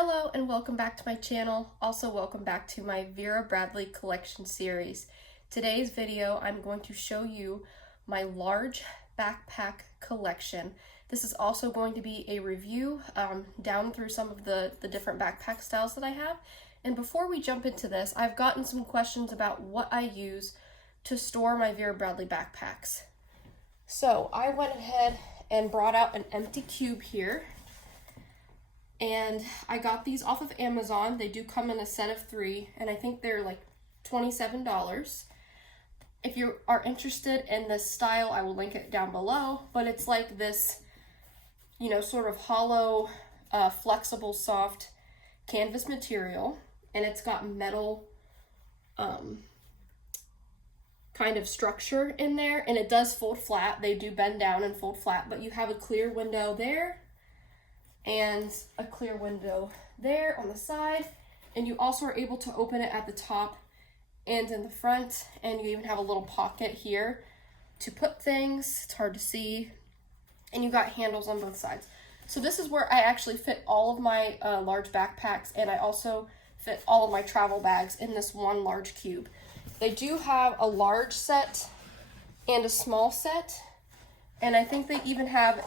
Hello and welcome back to my channel. Also welcome back to my Vera Bradley collection series. Today's video I'm going to show you my large backpack collection. This is also going to be a review down through some of the different backpack styles that I have. And before we jump into this, I've gotten some questions about what I use to store my Vera Bradley backpacks. So I went ahead and brought out an empty cube here. And I got these off of Amazon. They do come in a set of 3, and I think they're like $27. If you are interested in this style, I will link it down below. But it's like this, sort of hollow, flexible, soft canvas material. And it's got metal kind of structure in there. And it does fold flat. They do bend down and fold flat. But you have a clear window there and a clear window there on the side, and you also are able to open it at the top and in the front, and you even have a little pocket here to put things. It's hard to see, and you got handles on both sides. So this is where I actually fit all of my large backpacks, and I also fit all of my travel bags in this one large cube. They do have a large set and a small set, and I think they even have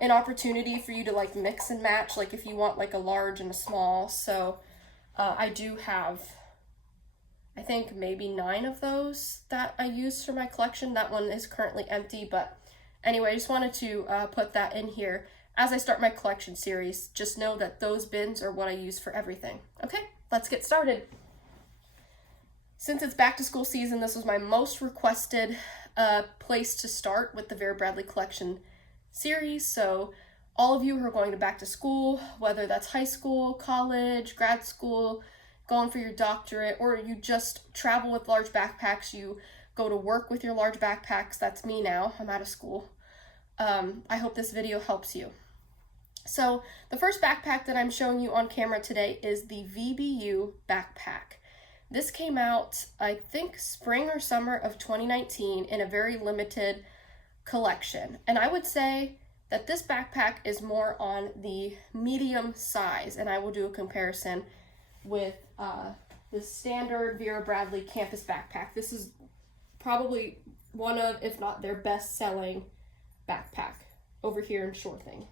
an opportunity for you to like mix and match, like if you want like a large and a small. So I do have, I think maybe 9 of those that I use for my collection. That one is currently empty, but anyway, I just wanted to put that in here as I start my collection series. Just know that those bins are what I use for everything. Okay, let's get started. Since it's back to school season, this was my most requested place to start with the Vera Bradley collection series. So all of you who are going to back to school, whether that's high school, college, grad school, going for your doctorate, or you just travel with large backpacks, you go to work with your large backpacks. That's me now. I'm out of school. I hope this video helps you. So the first backpack that I'm showing you on camera today is the Vbu Backpack. This came out, I think, spring or summer of 2019 in a very limited collection. And I would say that this backpack is more on the medium size, and I will do a comparison with the standard Vera Bradley campus backpack. This is probably one of, if not their best-selling backpack over here in Shore Thing.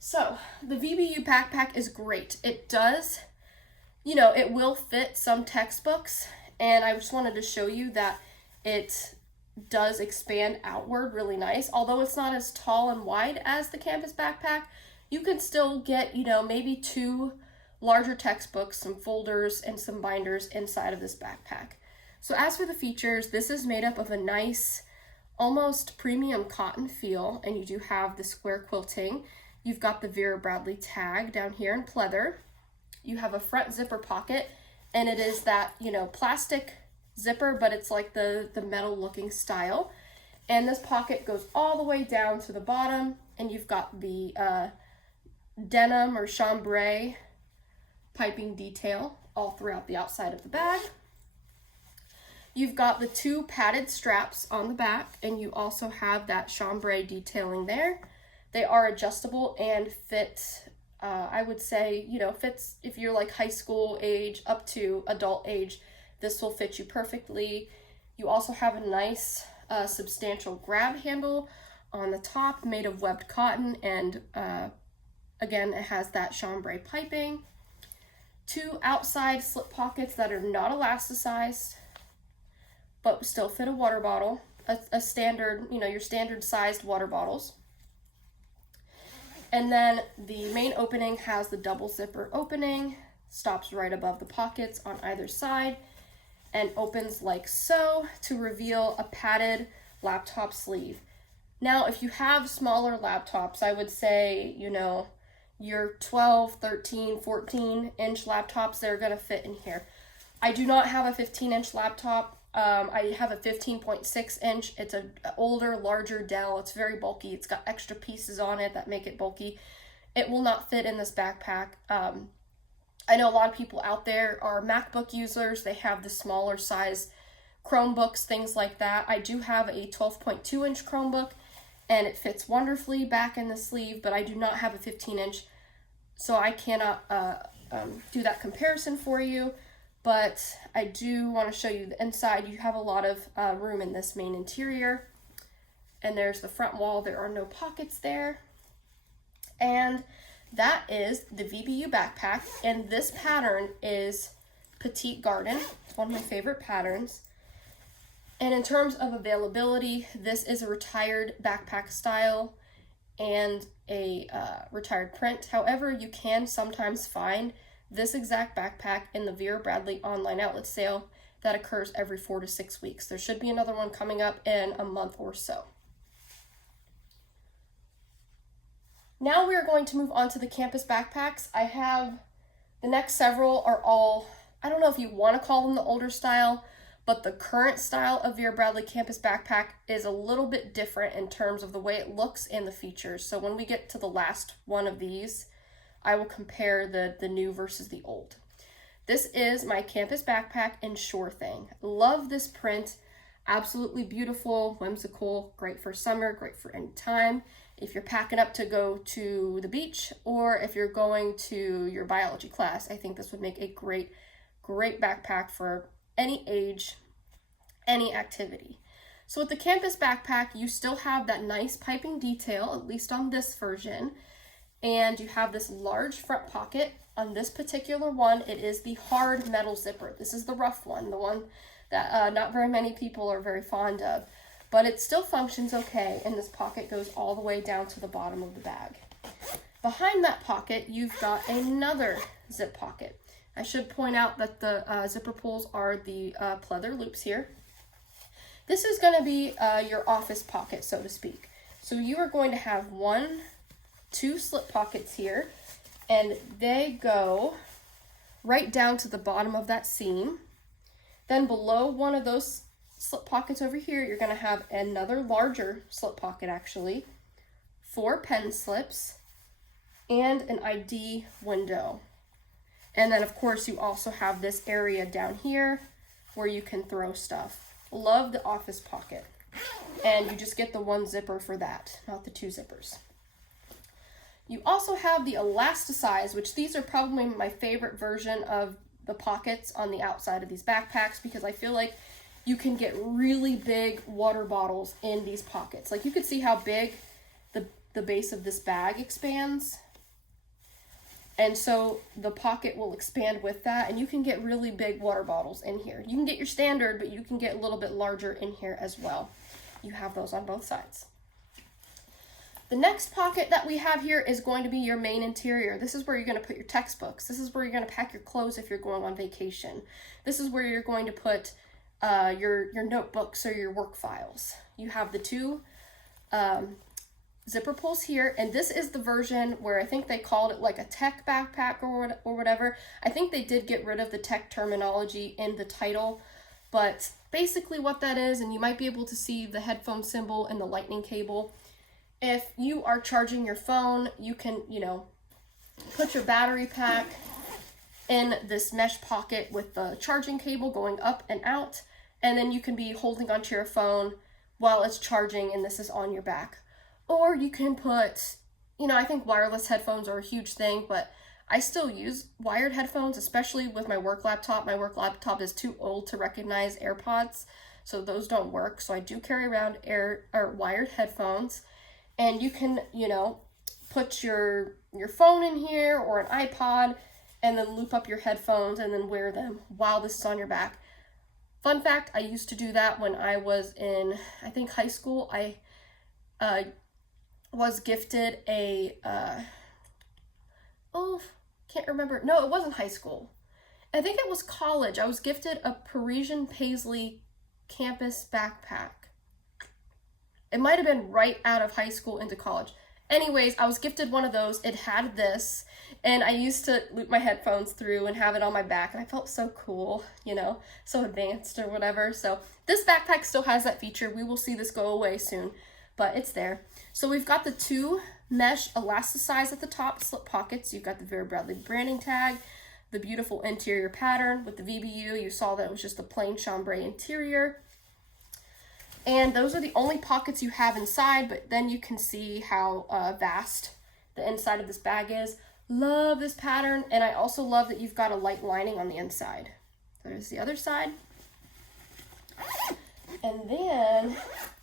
So the Vbu Backpack is great. It does, it will fit some textbooks, and I just wanted to show you that it does expand outward really nice. Although it's not as tall and wide as the campus backpack, you can still get, maybe 2 larger textbooks, some folders, and some binders inside of this backpack. So as for the features, this is made up of a nice, almost premium cotton feel, and you do have the square quilting. You've got the Vera Bradley tag down here in pleather. You have a front zipper pocket, and it is that, plastic zipper, but it's like the metal looking style. And this pocket goes all the way down to the bottom, and you've got the denim or chambray piping detail all throughout the outside of the bag. You've got the 2 padded straps on the back, and you also have that chambray detailing there. They are adjustable and fit, I would say, fits if you're like high school age up to adult age. This will fit you perfectly. You also have a nice substantial grab handle on the top made of webbed cotton, and again, it has that chambray piping. 2 outside slip pockets that are not elasticized, but still fit a water bottle, a standard, your standard sized water bottles. And then the main opening has the double zipper opening, stops right above the pockets on either side, and opens like so to reveal a padded laptop sleeve. Now, if you have smaller laptops, I would say, your 12, 13, 14-inch laptops, they're going to fit in here. I do not have a 15-inch laptop. I have a 15.6-inch. It's an older, larger Dell. It's very bulky. It's got extra pieces on it that make it bulky. It will not fit in this backpack. I know a lot of people out there are MacBook users. They have the smaller size Chromebooks, things like that. I do have a 12.2-inch Chromebook, and it fits wonderfully back in the sleeve, but I do not have a 15-inch, so I cannot do that comparison for you. But I do want to show you the inside. You have a lot of room in this main interior. And there's the front wall. There are no pockets there. And that is the Vbu Backpack. And this pattern is Petite Garden. It's one of my favorite patterns. And in terms of availability, this is a retired backpack style and a retired print. However, you can sometimes find this exact backpack in the Vera Bradley online outlet sale that occurs every 4 to 6 weeks. There should be another one coming up in a month or so. Now we are going to move on to the campus backpacks. I have the next several are all, I don't know if you want to call them the older style, but the current style of Vera Bradley campus backpack is a little bit different in terms of the way it looks and the features. So when we get to the last one of these, I will compare the new versus the old. This is my campus backpack in Sure Thing. Love this print. Absolutely beautiful, whimsical, great for summer, great for any time. If you're packing up to go to the beach or if you're going to your biology class, I think this would make a great backpack for any age, any activity. So with the campus backpack, you still have that nice piping detail, at least on this version. And you have this large front pocket. On this particular one, it is the hard metal zipper. This is the rough one, the one that not very many people are very fond of. But it still functions okay, and this pocket goes all the way down to the bottom of the bag. Behind that pocket, you've got another zip pocket. I should point out that the zipper pulls are the pleather loops here. This is going to be your office pocket, so to speak. So you are going to have two slip pockets here, and they go right down to the bottom of that seam. Then below one of those slip pockets over here, you're going to have another larger slip pocket, actually, 4 pen slips, and an ID window. And then, of course, you also have this area down here where you can throw stuff. Love the office pocket. And you just get the 1 zipper for that, not the 2 zippers. You also have the elasticize, which these are probably my favorite version of the pockets on the outside of these backpacks, because I feel like you can get really big water bottles in these pockets. Like, you could see how big the base of this bag expands. And so the pocket will expand with that, and you can get really big water bottles in here. You can get your standard, but you can get a little bit larger in here as well. You have those on both sides. The next pocket that we have here is going to be your main interior. This is where you're going to put your textbooks. This is where you're going to pack your clothes if you're going on vacation. This is where you're going to put your notebooks or your work files. You have the 2 zipper pulls here, and this is the version where I think they called it like a tech backpack or whatever. I think they did get rid of the tech terminology in the title, but basically what that is, and you might be able to see the headphone symbol and the lightning cable. If you are charging your phone, you can, put your battery pack in this mesh pocket with the charging cable going up and out, and then you can be holding onto your phone while it's charging and this is on your back. Or you can put, I think wireless headphones are a huge thing, but I still use wired headphones, especially with my work laptop. My work laptop is too old to recognize AirPods, so those don't work. So I do carry around wired headphones, and you can, put your phone in here or an iPod and then loop up your headphones and then wear them while this is on your back. Fun fact, I used to do that when I was in, I think, high school. I was gifted can't remember. No, it wasn't high school. I think it was college. I was gifted a Parisian Paisley campus backpack. It might have been right out of high school into college. Anyways, I was gifted one of those. It had this, and I used to loop my headphones through and have it on my back, and I felt so cool, so advanced or whatever. So this backpack still has that feature. We will see this go away soon, but it's there. So we've got the 2 mesh elasticize at the top, slip pockets. You've got the Vera Bradley branding tag, the beautiful interior pattern with the Vbu. You saw that it was just a plain chambray interior. And those are the only pockets you have inside, but then you can see how vast the inside of this bag is. Love this pattern, and I also love that you've got a light lining on the inside. There's the other side. And then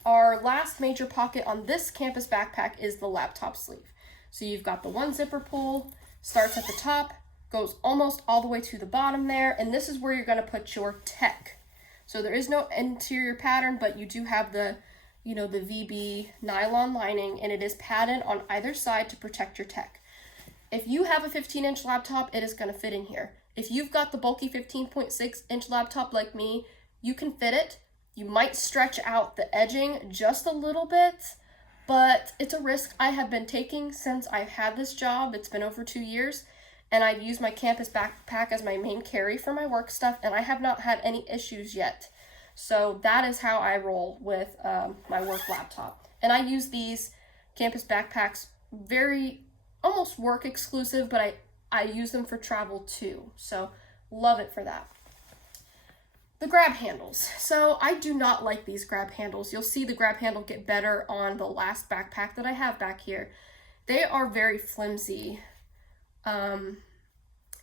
our last major pocket on this campus backpack is the laptop sleeve. So you've got the one zipper pull, starts at the top, goes almost all the way to the bottom there, and this is where you're going to put your tech. So there is no interior pattern, but you do have the, the VB nylon lining, and it is padded on either side to protect your tech. If you have a 15-inch laptop, it is going to fit in here. If you've got the bulky 15.6-inch laptop like me, you can fit it. You might stretch out the edging just a little bit, but it's a risk I have been taking since I've had this job. It's been over 2 years, and I've used my campus backpack as my main carry for my work stuff, and I have not had any issues yet. So that is how I roll with my work laptop. And I use these campus backpacks very, almost work exclusive, but I use them for travel too. So love it for that. The grab handles. So I do not like these grab handles. You'll see the grab handle get better on the last backpack that I have back here. They are very flimsy.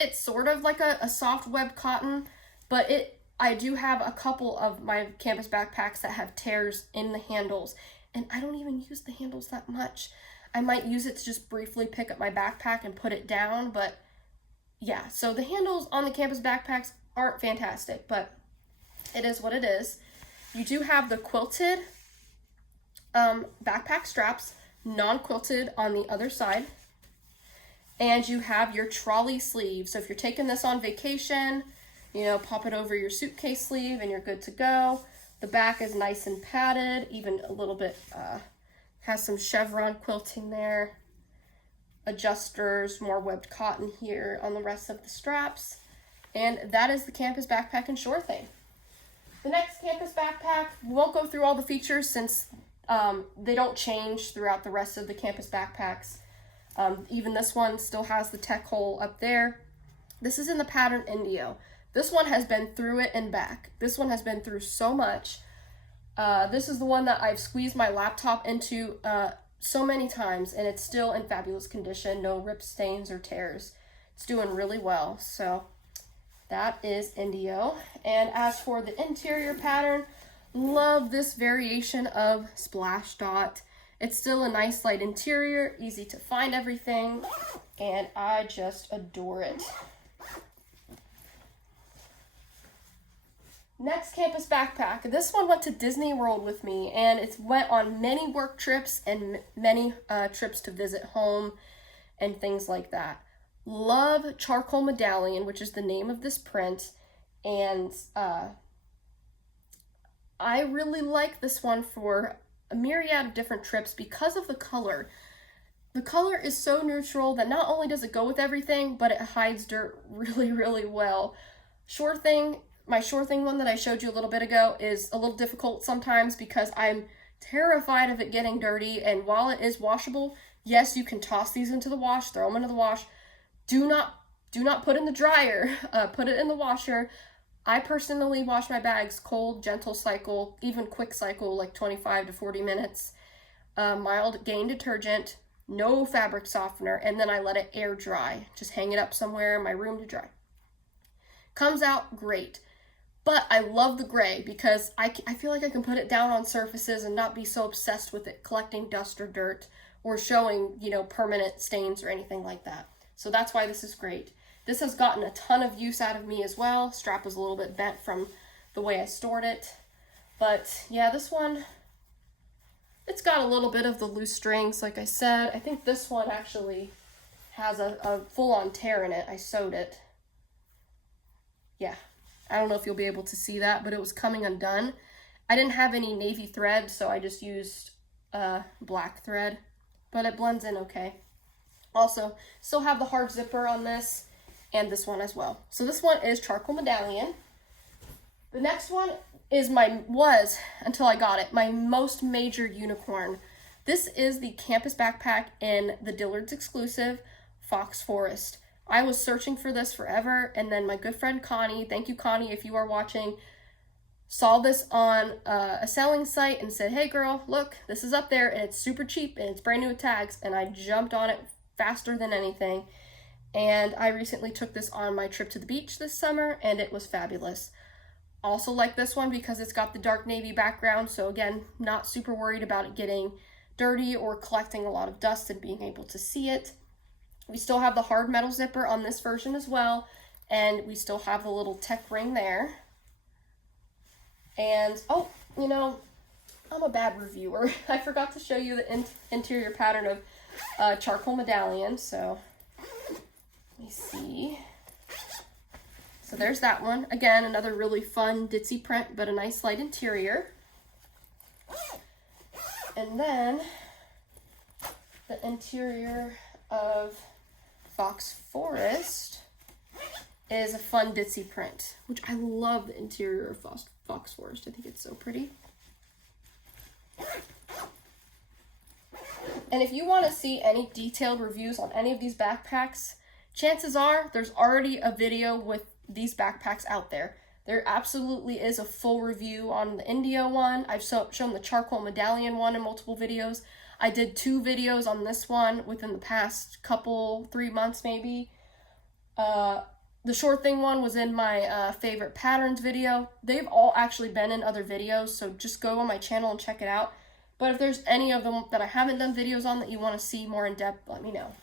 It's sort of like a soft web cotton, but I do have a couple of my campus backpacks that have tears in the handles, and I don't even use the handles that much. I might use it to just briefly pick up my backpack and put it down, but yeah, so the handles on the campus backpacks aren't fantastic, but it is what it is. You do have the quilted backpack straps, non-quilted on the other side. And you have your trolley sleeve. So if you're taking this on vacation, pop it over your suitcase sleeve and you're good to go. The back is nice and padded, even a little bit, has some chevron quilting there. Adjusters, more webbed cotton here on the rest of the straps. And that is the campus backpack and Sure Thing. The next campus backpack, we won't go through all the features since they don't change throughout the rest of the campus backpacks. Even this one still has the tech hole up there. This is in the pattern Indio. This one has been through it and back. This one has been through so much. This is the one that I've squeezed my laptop into so many times, and it's still in fabulous condition. No rip stains or tears. It's doing really well. So that is Indio. And as for the interior pattern, love this variation of splash dot. It's still a nice light interior, easy to find everything, and I just adore it. Next campus backpack. This one went to Disney World with me, and it went on many work trips and many trips to visit home and things like that. Love Charcoal Medallion, which is the name of this print, and I really like this one for a myriad of different trips because of the color. The color is so neutral that not only does it go with everything, but it hides dirt really, really well. Sure Thing, my Sure Thing one that I showed you a little bit ago is a little difficult sometimes because I'm terrified of it getting dirty, and while it is washable, yes, you can toss these into the wash, throw them into the wash. Do not put in the dryer, put it in the washer. I personally wash my bags cold, gentle cycle, even quick cycle, like 25 to 40 minutes. Mild Gain detergent, no fabric softener, and then I let it air dry. Just hang it up somewhere in my room to dry. Comes out great. But I love the gray because I feel like I can put it down on surfaces and not be so obsessed with it collecting dust or dirt or showing, permanent stains or anything like that. So that's why this is great. This has gotten a ton of use out of me as well. Strap was a little bit bent from the way I stored it. But yeah, this one, it's got a little bit of the loose strings, like I said. I think this one actually has a full-on tear in it. I sewed it. Yeah, I don't know if you'll be able to see that, but it was coming undone. I didn't have any navy thread, so I just used black thread, but it blends in okay. Also, still have the hard zipper on this, and this one as well. So this one is Charcoal Medallion. The next one is was, until I got it, my most major unicorn. This is the campus backpack in the Dillard's exclusive Fox Forest. I was searching for this forever, and then my good friend Connie, thank you Connie if you are watching, saw this on a selling site and said, hey girl, look, this is up there and it's super cheap and it's brand new with tags, and I jumped on it faster than anything. And I recently took this on my trip to the beach this summer and it was fabulous. Also like this one because it's got the dark navy background, so again, not super worried about it getting dirty or collecting a lot of dust and being able to see it. We still have the hard metal zipper on this version as well, and we still have the little tech ring there. And, oh, you know, I'm a bad reviewer. I forgot to show you the interior pattern of charcoal medallion, so let me see. So there's that one. Again, another really fun ditzy print, but a nice light interior. And then the interior of Fox Forest is a fun ditzy print, which I love the interior of Fox Forest. I think it's so pretty. And if you want to see any detailed reviews on any of these backpacks, chances are there's already a video with these backpacks out there. There absolutely is a full review on the Indio one. I've shown the charcoal medallion one in multiple videos. I did 2 videos on this one within the past 3 months maybe. The short thing one was in my favorite patterns video. They've all actually been in other videos, so just go on my channel and check it out. But if there's any of them that I haven't done videos on that you want to see more in depth, let me know.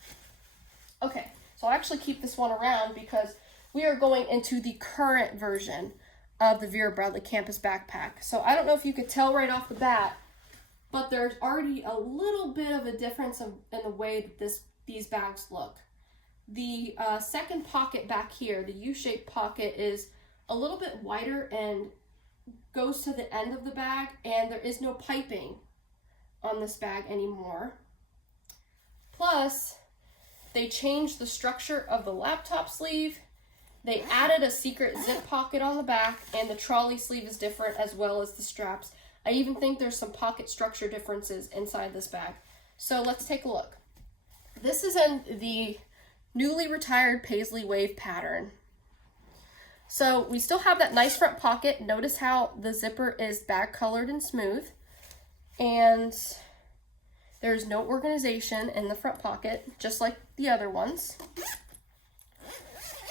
Okay, so I'll actually keep this one around because we are going into the current version of the Vera Bradley Campus Backpack. So I don't know if you could tell right off the bat, but there's already a little bit of a difference in the way that these bags look. The second pocket back here, the U-shaped pocket, is a little bit wider and goes to the end of the bag, and there is no piping on this bag anymore. Plus, they changed the structure of the laptop sleeve. They added a secret zip pocket on the back, and the trolley sleeve is different as well as the straps. I even think there's some pocket structure differences inside this bag. So let's take a look. This is in the newly retired Paisley Wave pattern. So we still have that nice front pocket. Notice how the zipper is bag colored and smooth. And there's no organization in the front pocket, just like the other ones.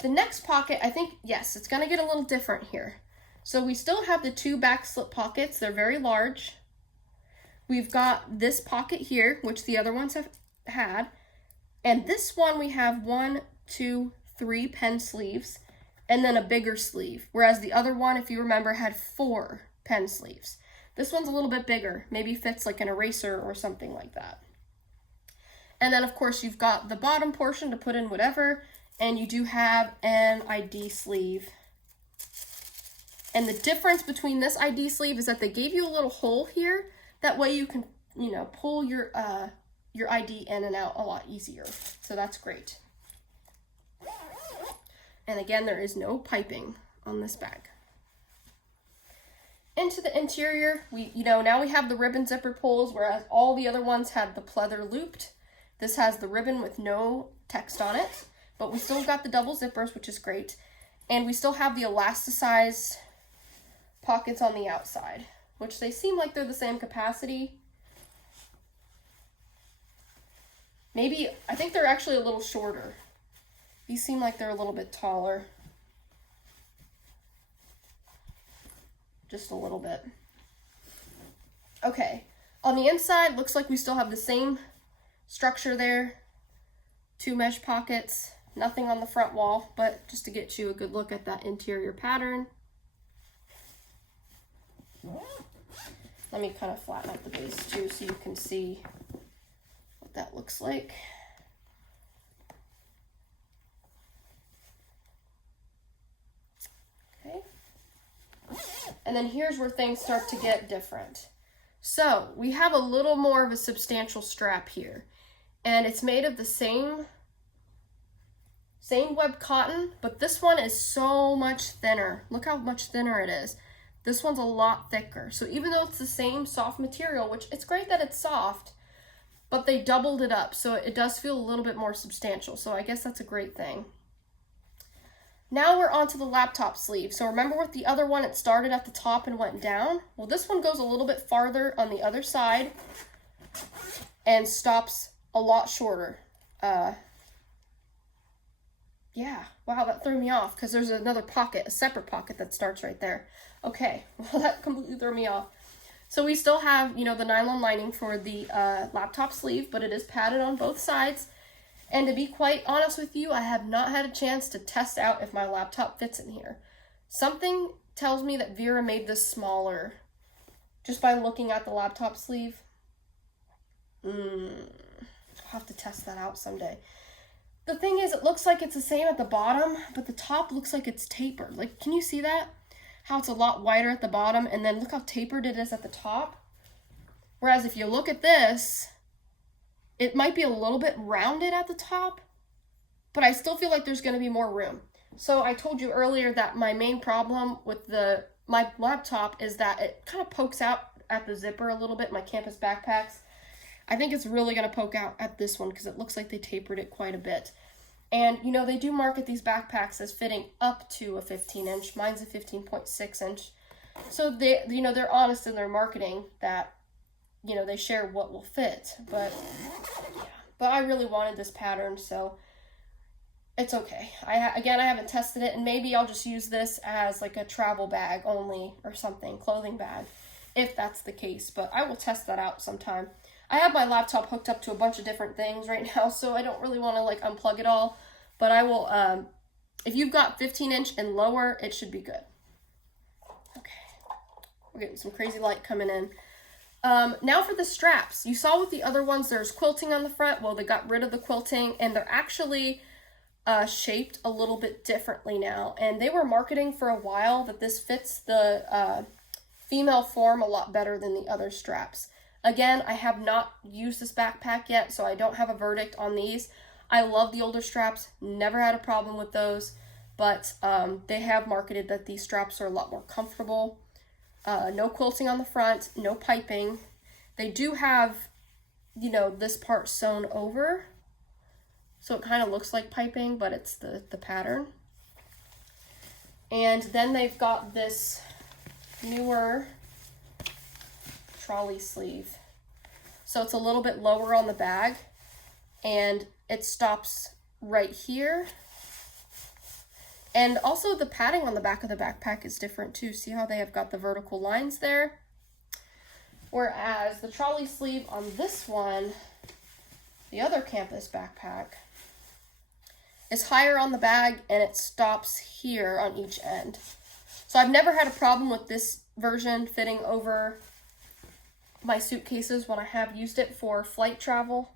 The next pocket, I think, yes, it's going to get a little different here. So we still have the 2 back slip pockets. They're very large. We've got this pocket here, which the other ones have had. And this one we have 1, 2, 3 pen sleeves, and then a bigger sleeve. Whereas the other one, if you remember, had 4 pen sleeves. This one's a little bit bigger, maybe fits like an eraser or something like that. And then of course you've got the bottom portion to put in whatever, and you do have an ID sleeve. And the difference between this ID sleeve is that they gave you a little hole here. That way you can, you know, pull your ID in and out a lot easier. So that's great. And again, there is no piping on this bag. Into the interior, now we have the ribbon zipper pulls, whereas all the other ones had the pleather looped. This has the ribbon with no text on it, but we still got the double zippers, which is great. And we still have the elasticized pockets on the outside, which they seem like they're the same capacity. Maybe, I think they're actually a little shorter. These seem like they're a little bit taller. Just a little bit. Okay, on the inside, looks like we still have the same structure there. 2 mesh pockets, nothing on the front wall, but just to get you a good look at that interior pattern. Let me kind of flatten out the base too so you can see what that looks like. Okay. And then here's where things start to get different. So we have a little more of a substantial strap here, and it's made of the same web cotton, but this one is so much thinner. Look how much thinner it is. This one's a lot thicker. So even though it's the same soft material, which it's great that it's soft, but they doubled it up, so it does feel a little bit more substantial. So I guess that's a great thing. Now we're onto the laptop sleeve. So remember with the other one, it started at the top and went down? Well, this one goes a little bit farther on the other side and stops a lot shorter. Yeah, wow, that threw me off because there's another pocket, a separate pocket that starts right there. Okay, well, that completely threw me off. So we still have, you know, the nylon lining for the laptop sleeve, but it is padded on both sides. And to be quite honest with you, I have not had a chance to test out if my laptop fits in here. Something tells me that Vera made this smaller just by looking at the laptop sleeve. I'll have to test that out someday. The thing is, it looks like it's the same at the bottom, but the top looks like it's tapered. Like, can you see that? How it's a lot wider at the bottom, and then look how tapered it is at the top. Whereas if you look at this, it might be a little bit rounded at the top, but I still feel like there's going to be more room. So I told you earlier that my main problem with my laptop is that it kind of pokes out at the zipper a little bit, my campus backpacks. I think it's really going to poke out at this one because it looks like they tapered it quite a bit. And, you know, they do market these backpacks as fitting up to a 15-inch. Mine's a 15.6 inch. So they, you know, they're honest in their marketing that, you know, they share what will fit. But, yeah. But I really wanted this pattern, so it's okay. Again, I haven't tested it, and maybe I'll just use this as like a travel bag only or something, clothing bag, if that's the case. But I will test that out sometime. I have my laptop hooked up to a bunch of different things right now, so I don't really want to like unplug it all, but I will, if you've got 15-inch and lower, it should be good. Okay, we're getting some crazy light coming in. Now for the straps. You saw with the other ones, there's quilting on the front. Well, they got rid of the quilting, and they're actually shaped a little bit differently now, and they were marketing for a while that this fits the female form a lot better than the other straps. Again, I have not used this backpack yet, so I don't have a verdict on these. I love the older straps, never had a problem with those, but they have marketed that these straps are a lot more comfortable. No quilting on the front, no piping. They do have, you know, this part sewn over, so it kind of looks like piping, but it's the pattern. And then they've got this newer trolley sleeve. So it's a little bit lower on the bag, and it stops right here. And also the padding on the back of the backpack is different too. See how they have got the vertical lines there? Whereas the trolley sleeve on this one, the other campus backpack, is higher on the bag, and it stops here on each end. So I've never had a problem with this version fitting over my suitcases when I have used it for flight travel,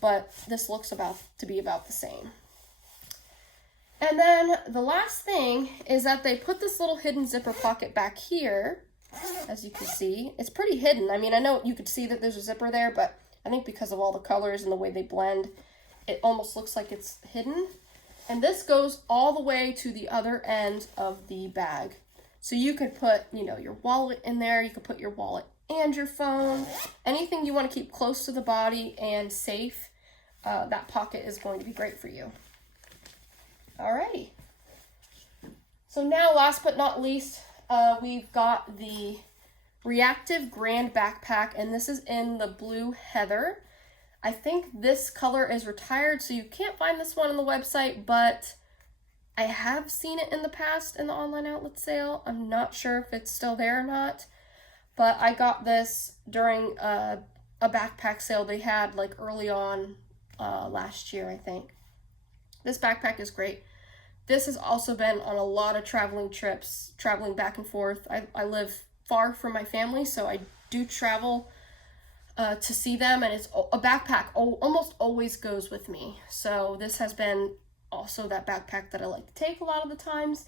but this looks to be about the same. And then the last thing is that they put this little hidden zipper pocket back here, as you can see. It's pretty hidden. I mean, I know you could see that there's a zipper there, but I think because of all the colors and the way they blend, it almost looks like it's hidden. And this goes all the way to the other end of the bag. So you could put, you know, your wallet in there. You could put your wallet and your phone. Anything you want to keep close to the body and safe, that pocket is going to be great for you. Alrighty. So now, last but not least, we've got the ReActive Grand Backpack, and this is in the blue heather. I think this color is retired, so you can't find this one on the website, but I have seen it in the past in the online outlet sale. I'm not sure if it's still there or not, but I got this during a backpack sale they had like early on last year, I think. This backpack is great. This has also been on a lot of traveling trips, traveling back and forth. I live far from my family, so I do travel to see them, and it's a backpack almost always goes with me. So this has been also that backpack that I like to take a lot of the times,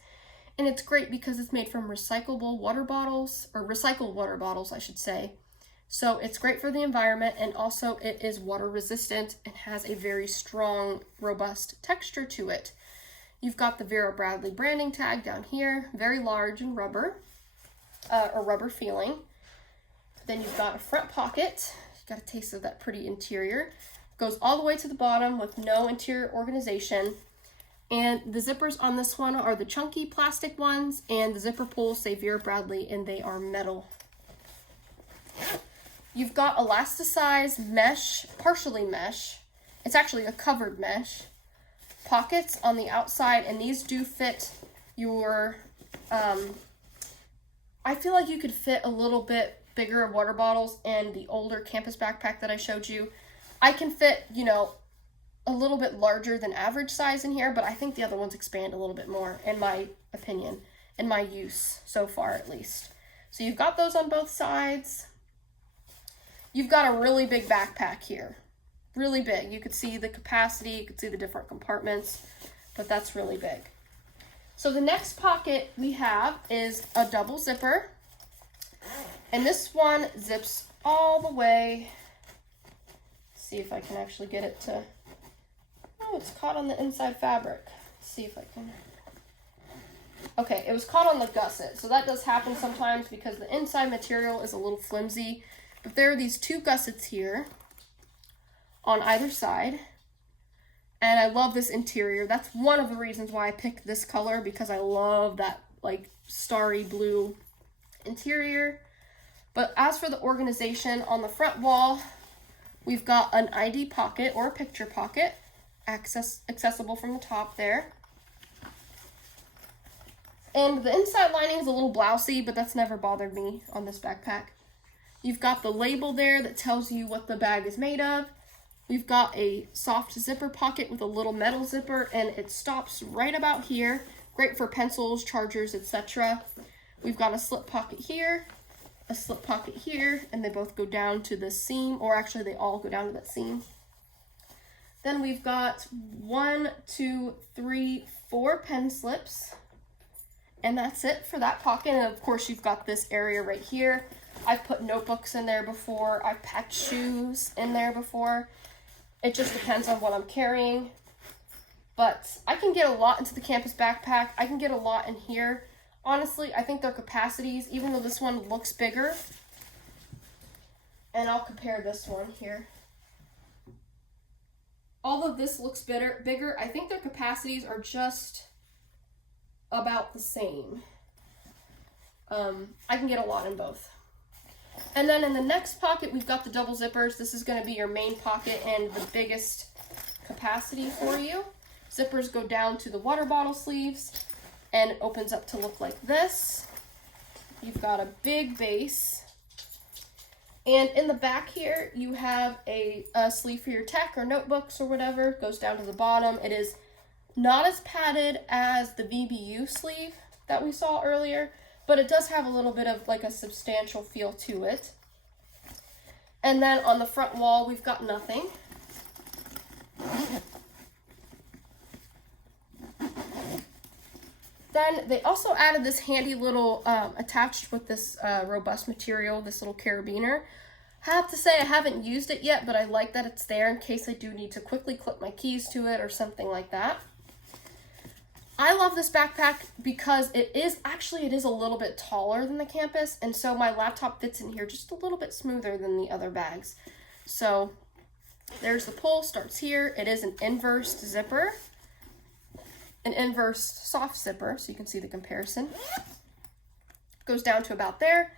and it's great because it's made from recyclable water bottles, or recycled water bottles, I should say. So it's great for the environment, and also it is water resistant and has a very strong, robust texture to it. You've got the Vera Bradley branding tag down here, very large and rubber, or rubber feeling. Then you've got a front pocket. You've got a taste of that pretty interior. Goes all the way to the bottom with no interior organization. And the zippers on this one are the chunky plastic ones, and the zipper pulls say Vera Bradley, and they are metal. You've got elasticized mesh, partially mesh. It's actually a covered mesh. Pockets on the outside, and these do fit your, I feel like you could fit a little bit bigger water bottles in the older campus backpack that I showed you. I can fit, you know, a little bit larger than average size in here, but I think the other ones expand a little bit more, in my opinion, in my use so far at least. So you've got those on both sides. You've got a really big backpack here. Really big. You could see the capacity, you could see the different compartments, but that's really big. So the next pocket we have is a double zipper, and this one zips all the way. Let's see if I can actually get it to, oh, it's caught on the inside fabric. Let's see if I can. Okay, it was caught on the gusset, so that does happen sometimes because the inside material is a little flimsy, but there are these two gussets here on either side, and I love this interior. That's one of the reasons why I picked this color, because I love that like starry blue interior. But as for the organization, on the front wall we've got an ID pocket or a picture pocket, accessible from the top there, and the inside lining is a little blousy, but that's never bothered me on this backpack. You've got the label there that tells you what the bag is made of. We've got a soft zipper pocket with a little metal zipper, and it stops right about here. Great for pencils, chargers, etc. We've got a slip pocket here, a slip pocket here, and they both go down to the seam, or actually they all go down to that seam. Then we've got 1, 2, 3, 4 pen slips, and that's it for that pocket. And of course you've got this area right here. I've put notebooks in there before. I've packed shoes in there before. It just depends on what I'm carrying. But I can get a lot into the campus backpack. I can get a lot in here. Honestly, I think their capacities, even though this one looks bigger, and I'll compare this one here. Although this looks bigger, I think their capacities are just about the same. I can get a lot in both. And then in the next pocket, we've got the double zippers. This is going to be your main pocket and the biggest capacity for you. Zippers go down to the water bottle sleeves, and it opens up to look like this. You've got a big base. And in the back here, you have a sleeve for your tech or notebooks or whatever. It goes down to the bottom. It is not as padded as the Vbu sleeve that we saw earlier, but it does have a little bit of like a substantial feel to it. And then on the front wall, we've got nothing. Then they also added this handy little, attached with this robust material, this little carabiner. I have to say I haven't used it yet, but I like that it's there in case I do need to quickly clip my keys to it or something like that. I love this backpack because it is a little bit taller than the campus, and so my laptop fits in here just a little bit smoother than the other bags. So there's the pull, starts here. It is an inverse zipper, an inverse soft zipper, so you can see the comparison. Goes down to about there.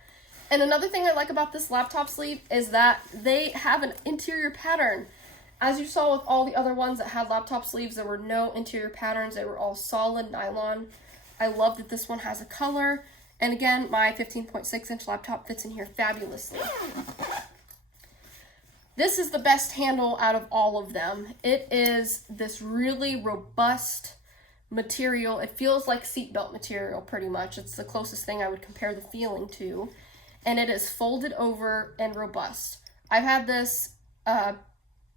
And another thing I like about this laptop sleeve is that they have an interior pattern. As you saw with all the other ones that had laptop sleeves, there were no interior patterns. They were all solid nylon. I love that this one has a color. And again, my 15.6-inch laptop fits in here fabulously. This is the best handle out of all of them. It is this really robust material. It feels like seatbelt material pretty much. It's the closest thing I would compare the feeling to. And it is folded over and robust. I've had this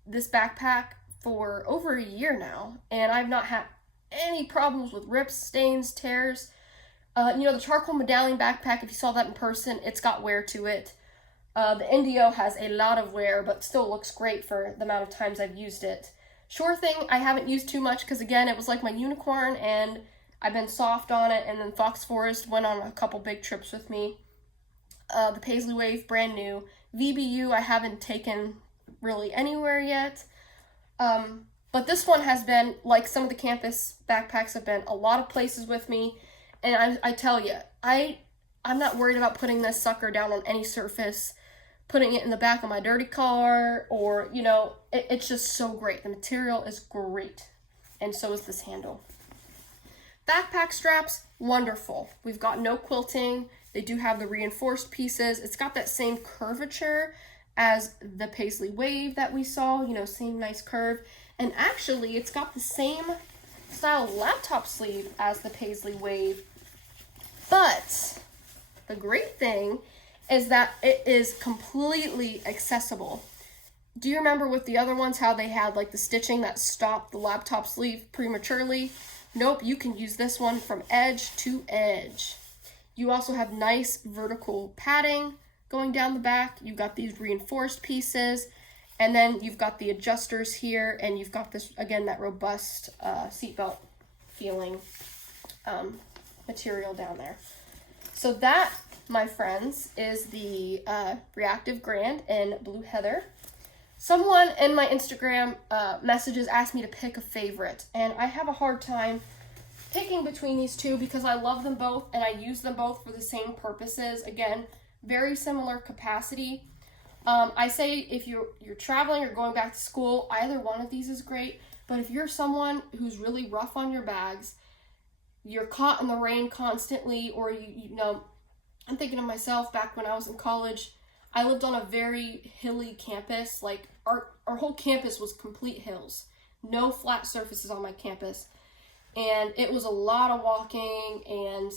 this backpack for over a year now, and I've not had any problems with rips, stains, tears. You know, the charcoal Medallion backpack, if you saw that in person, it's got wear to it. The Indio has a lot of wear, but still looks great for the amount of times I've used it. Sure Thing, I haven't used too much because, again, it was like my unicorn, and I've been soft on it, and then Fox Forest went on a couple big trips with me. The Paisley Wave, brand new. Vbu, I haven't taken really anywhere yet. But But this one has been, like some of the campus backpacks have been, a lot of places with me. And I tell you, I'm not worried about putting this sucker down on any surface, putting it in the back of my dirty car, or, you know, it's just so great. The material is great. And so is this handle. Backpack straps, wonderful. We've got no quilting. They do have the reinforced pieces. It's got that same curvature as the Paisley Wave that we saw, you know, same nice curve. And actually, it's got the same style laptop sleeve as the Paisley Wave. But the great thing is that it is completely accessible. Do you remember with the other ones how they had like the stitching that stopped the laptop sleeve prematurely? Nope, you can use this one from edge to edge. You also have nice vertical padding going down the back. You've got these reinforced pieces, and then you've got the adjusters here, and you've got this, again, that robust seatbelt feeling material down there. So that, my friends, is the ReActive Grand in Blue Heather. Someone in my Instagram messages asked me to pick a favorite, and I have a hard time picking between these two because I love them both and I use them both for the same purposes. Again, very similar capacity. I say if you're traveling or going back to school, either one of these is great, but if you're someone who's really rough on your bags, you're caught in the rain constantly, or you know, I'm thinking of myself back when I was in college. I lived on a very hilly campus. Like our whole campus was complete hills. No flat surfaces on my campus. And it was a lot of walking, and,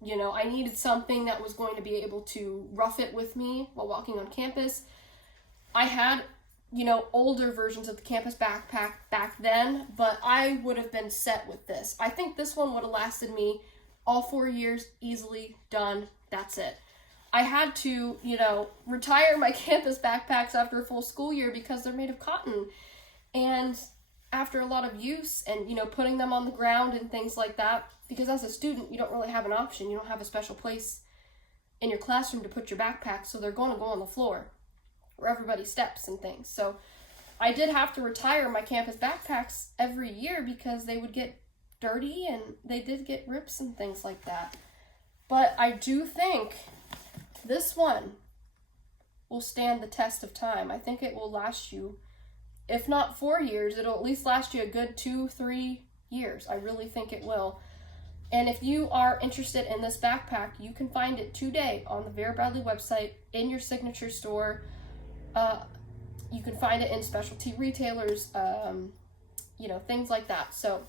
you know, I needed something that was going to be able to rough it with me while walking on campus. I had, you know, older versions of the campus backpack back then, but I would have been set with this. I think this one would have lasted me all 4 years, easily done. That's it. I had to, you know, retire my campus backpacks after a full school year because they're made of cotton. And after a lot of use and, you know, putting them on the ground and things like that, because as a student, you don't really have an option. You don't have a special place in your classroom to put your backpack, so they're going to go on the floor where everybody steps and things. So I did have to retire my campus backpacks every year because they would get dirty and they did get rips and things like that. But I do think this one will stand the test of time. I think it will last you, if not 4 years, it'll at least last you a good 2-3 years. I really think it will. And if you are interested in this backpack, you can find it today on the Vera Bradley website in your signature store. You can find it in specialty retailers, you know, things like that. So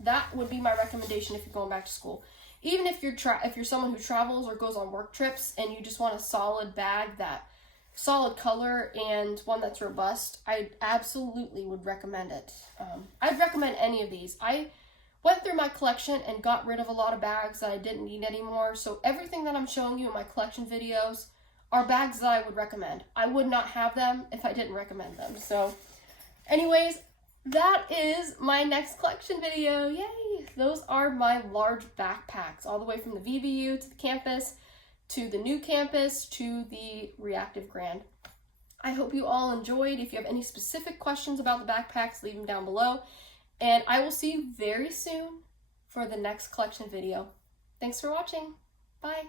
that would be my recommendation if you're going back to school. Even if you're someone who travels or goes on work trips and you just want a solid bag, that solid color and one that's robust, I absolutely would recommend it. I'd recommend any of these. I went through my collection and got rid of a lot of bags that I didn't need anymore. So everything that I'm showing you in my collection videos are bags that I would recommend. I would not have them if I didn't recommend them. So anyways, that is my next collection video. Yay! Those are my large backpacks, all the way from the Vbu to the campus, to the new campus, to the ReActive Grand. I hope you all enjoyed. If you have any specific questions about the backpacks, leave them down below. And I will see you very soon for the next collection video. Thanks for watching. Bye.